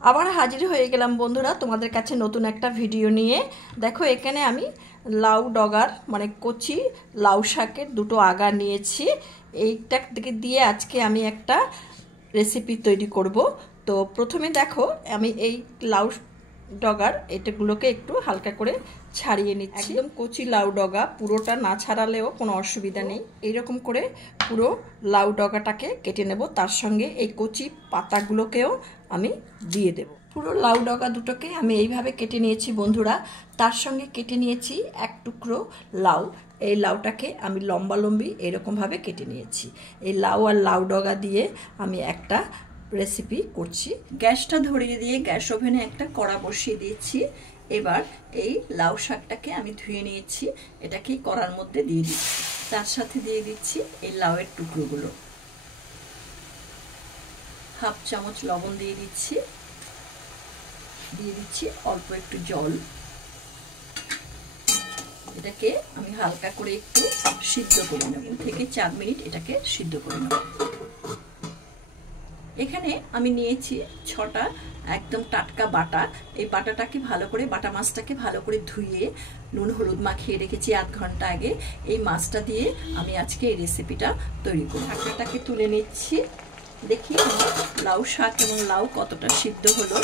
আবার হাজির হয়ে গেলাম বন্ধুরা তোমাদের কাছে নতুন একটা ভিডিও নিয়ে। দেখো এখানে আমি লাউ ডগার মানে কচি লাউ শাকের দুটো আগা নিয়েছি। এইটা দিয়ে আজকে আমি একটা রেসিপি তৈরি করব। তো প্রথমে দেখো আমি এই লাউ ডগার এটাগুলোকে একটু হালকা করে ছাড়িয়ে নিচ্ছি। একদম কচি লাউ ডগা, পুরোটা না ছাড়ালেও কোনো অসুবিধা নেই। এইরকম করে পুরো লাউ ডগাটাকে কেটে নেব, তার সঙ্গে এই কচি পাতাগুলোকেও আমি দিয়ে দেব। পুরো লাউ ডগা দুটোকে আমি এইভাবে কেটে নিয়েছি বন্ধুরা। তার সঙ্গে কেটে নিয়েছি এক টুকরো লাউ। এই লাউটাকে আমি লম্বা লম্বি এরকমভাবে কেটে নিয়েছি। এই লাউ আর লাউ ডগা দিয়ে আমি একটা রেসিপি করছি। গ্যাসটা ধরিয়ে দিয়ে গ্যাস ওভেনে একটা কড়া বসিয়ে দিয়েছি। এবার এই লাউ শাকটাকে আমি ধুয়ে নিয়েছি, এটাকে কড়ার মধ্যে দিয়ে দিচ্ছি। তার সাথে দিয়ে দিচ্ছি এই লাউয়ের টুকরোগুলো। হাফ চামচ লবণ দিয়ে দিচ্ছি, দিয়ে দিচ্ছি অল্প একটু জল। এটাকে আমি হালকা করে একটু সিদ্ধ করে নেব, 3 থেকে 4 মিনিট এটাকে সিদ্ধ করে নেব। এখানে আমি নিয়েছি 6টা একদম টাটকা বাটা। এই বাটাটাকে ভালো করে, বাটা মাছটাকে ভালো করে ধুয়ে নুন হলুদ মাখিয়ে রেখেছি 1 ঘন্টা আগে। এই মাছটা দিয়ে আমি আজকে এই রেসিপিটা তৈরি করব। ঢাকনাটাকে তুলে নিচ্ছি, দেখি আমার লাউ শাক এবং লাউ কতটা সিদ্ধ হলো।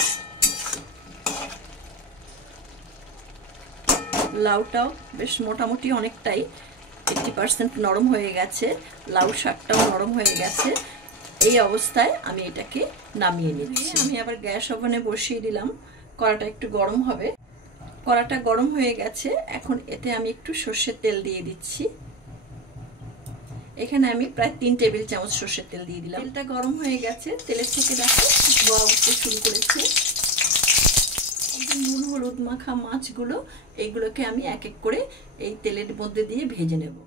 লাউটাও বেশ মোটামুটি অনেকটাই 80% নরম হয়ে গেছে, লাউ শাকটাও নরম হয়ে গেছে। এই অবস্থায় আমি এটাকে নামিয়ে নিচ্ছি। আমি আবার গ্যাস ওভেনে বসিয়ে দিলাম, কড়াটা একটু গরম হবে। কড়াটা গরম হয়ে গেছে, এখন এতে আমি একটু সর্ষের তেল দিয়ে দিচ্ছি। এখানে আমি প্রায় 3 টেবিল চামচ সর্ষের তেল দিয়ে দিলাম। তেলটা গরম হয়ে গেছে, তেলের থেকে দেখো ধোঁয়া উঠতে শুরু করেছে। নুন হলুদ মাখা মাছগুলো, এইগুলোকে আমি এক এক করে এই তেলের মধ্যে দিয়ে ভেজে নেব।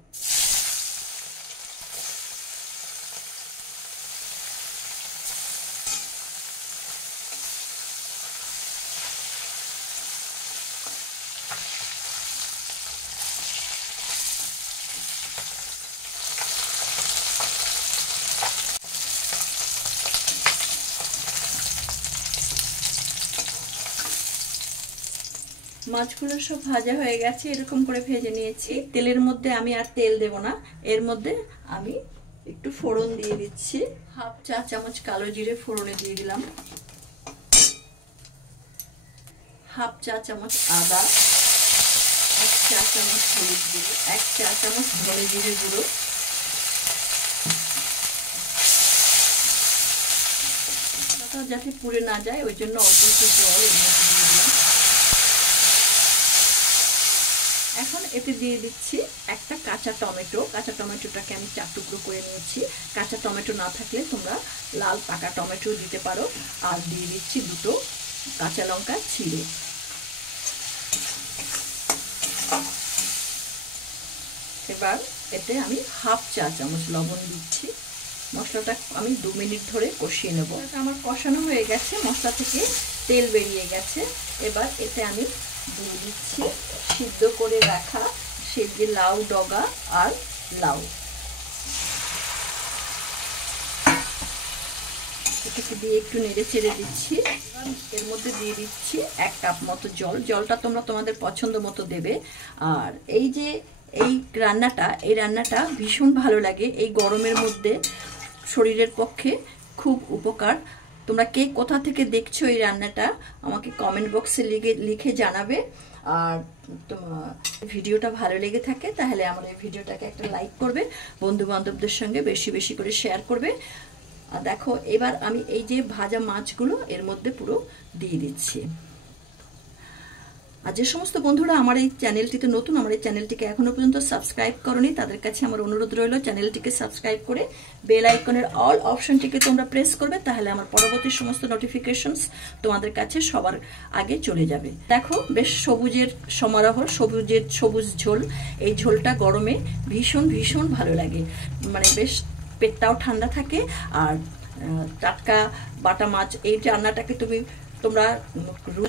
মাছগুলো সব ভাজা হয়ে গেছে, এরকম করে ভেজে নিয়েছি। তেলের মধ্যে আমি আর তেল দেব না, এর মধ্যে আমি একটু ফোড়ন দিয়ে দিচ্ছি। হাফ চা চামচ কালো জিরে ফোড়নে দিয়ে দিলাম, হাফ চা চামচ আদা, 1 চা চামচ হলুদ গুঁড়ো, 1 চা চামচ ধনে জিরে গুঁড়ো, যাতে পুড়ে না যায় ওই জন্য অল্প একটু জল এর মধ্যে দিয়ে দিলাম। এখন এতে দিয়ে দিচ্ছি একটা কাঁচা টমেটো। কাঁচা টমেটোটাকে আমি 4 টুকরো করে নিয়েছি। কাঁচা টমেটো না থাকলে তোমরা লাল পাকা টমেটো দিতে পারো। আর দিয়ে দিচ্ছি 2টো কাঁচা লঙ্কা ছিঁড়ে। এবার এতে আমি হাফ চা চামচ লবণ দিচ্ছি। মশলাটা আমি 2 মিনিট ধরে কষিয়ে নেব। আমার কষানো হয়ে গেছে, মশলা থেকে তেল বেরিয়ে গেছে। এবার এতে আমি দিয়ে দিচ্ছি সিদ্ধ করে রাখা সেই যে লাউ ডগা আর লাউ। এটাকে দিয়ে একটু নেড়ে চেড়ে দিচ্ছি। এর মধ্যে দিয়ে দিচ্ছি 1 কাপ মতো জল। জলটা তোমরা তোমাদের পছন্দ মতো দেবে। আর এই যে এই রান্নাটা ভীষণ ভালো লাগে এই গরমের মধ্যে, শরীরের পক্ষে খুব উপকার। তোমরা কে কোথা থেকে দেখছো এই রান্নাটা আমাকে কমেন্ট বক্সে লিখে জানাবে। আর তোমার ভিডিওটা ভালো লেগে থাকে তাহলে আমার এই ভিডিওটাকে একটা লাইক করবে, বন্ধু বান্ধবদের সঙ্গে বেশি বেশি করে শেয়ার করবে। আর দেখো এবার আমি এই যে ভাজা মাছগুলো এর মধ্যে পুরো দিয়ে দিচ্ছি। আর যে সমস্ত বন্ধুরা আমার এই চ্যানেলটিতে নতুন, আমার এই চ্যানেলটিকে এখনো পর্যন্ত সাবস্ক্রাইব করনি, তাদের কাছে আমার অনুরোধ রইল চ্যানেলটিকে সাবস্ক্রাইব করে বেল আইকনের অল অপশনটিকে তোমরা প্রেস করবে, তাহলে আমার পরবর্তী সমস্ত নোটিফিকেশনস তোমাদের কাছে সবার আগে চলে যাবে। দেখো বেশ সবুজের সমারোহ, সবুজ ঝোল। এই ঝোলটা গরমে ভীষণ ভীষণ ভালো লাগে, মানে বেশ পেটটাও ঠান্ডা থাকে। আর টাটকা বাটা মাছ, এই রান্নাটাকে তোমরা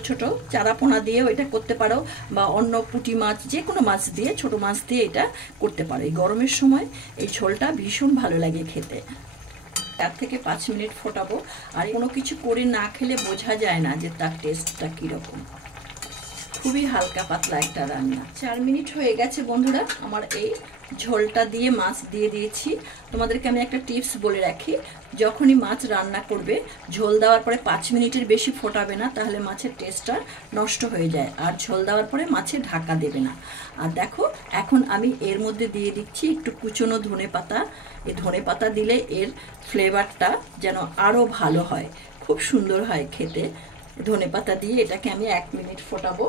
ছোট চারাপোনা দিয়ে এটা করতে পারো, বা অন্য পুঁটি মাছ, যে কোনো মাছ দিয়ে, ছোট মাছ দিয়ে এটা করতে পারো। এই গরমের সময় এই ঝোলটা ভীষণ ভালো লাগে খেতে। 4 থেকে 5 মিনিট ফোটাবো। আর কোনো কিছু করে না খেলে বোঝা যায় না যে তার টেস্টটা কীরকম। খুবই হালকা পাতলা একটা রান্না। 4 মিনিট হয়ে গেছে বন্ধুরা, আমার এই ঝোলটা দিয়ে মাছ দিয়ে দিয়েছি। তোমাদেরকে আমি একটা টিপস বলে রাখি, যখনই মাছ রান্না করবে ঝোল দেওয়ার পরে 5 মিনিটের বেশি ফোটাবে না, তাহলে মাছের টেস্টটা নষ্ট হয়ে যায়। আর ঝোল দেওয়ার পরে মাছে ঢাকা দেবে না। আর দেখো এখন আমি এর মধ্যে দিয়ে দিচ্ছি একটু কুচনো ধনেপাতা। এই ধনেপাতা দিলে এর ফ্লেভারটা যেন আরও ভালো হয়, খুব সুন্দর হয় খেতে। ধনেপাতা দিয়ে এটাকে আমি 1 মিনিট ফোটাবো।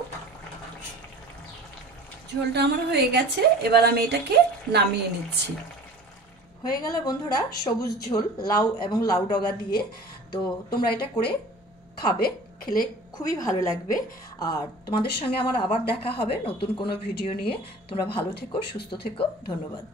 ঝোলটা আমার হয়ে গেছে, এবার আমি এটাকে নামিয়ে নিচ্ছি। হয়ে গেল বন্ধুরা সবুজ ঝোল লাউ এবং লাউ ডগা দিয়ে। তো তোমরা এটা করে খাবে, খেলে খুবই ভালো লাগবে। আর তোমাদের সঙ্গে আমার আবার দেখা হবে নতুন কোনো ভিডিও নিয়ে। তোমরা ভালো থেকো, সুস্থ থেকো, ধন্যবাদ।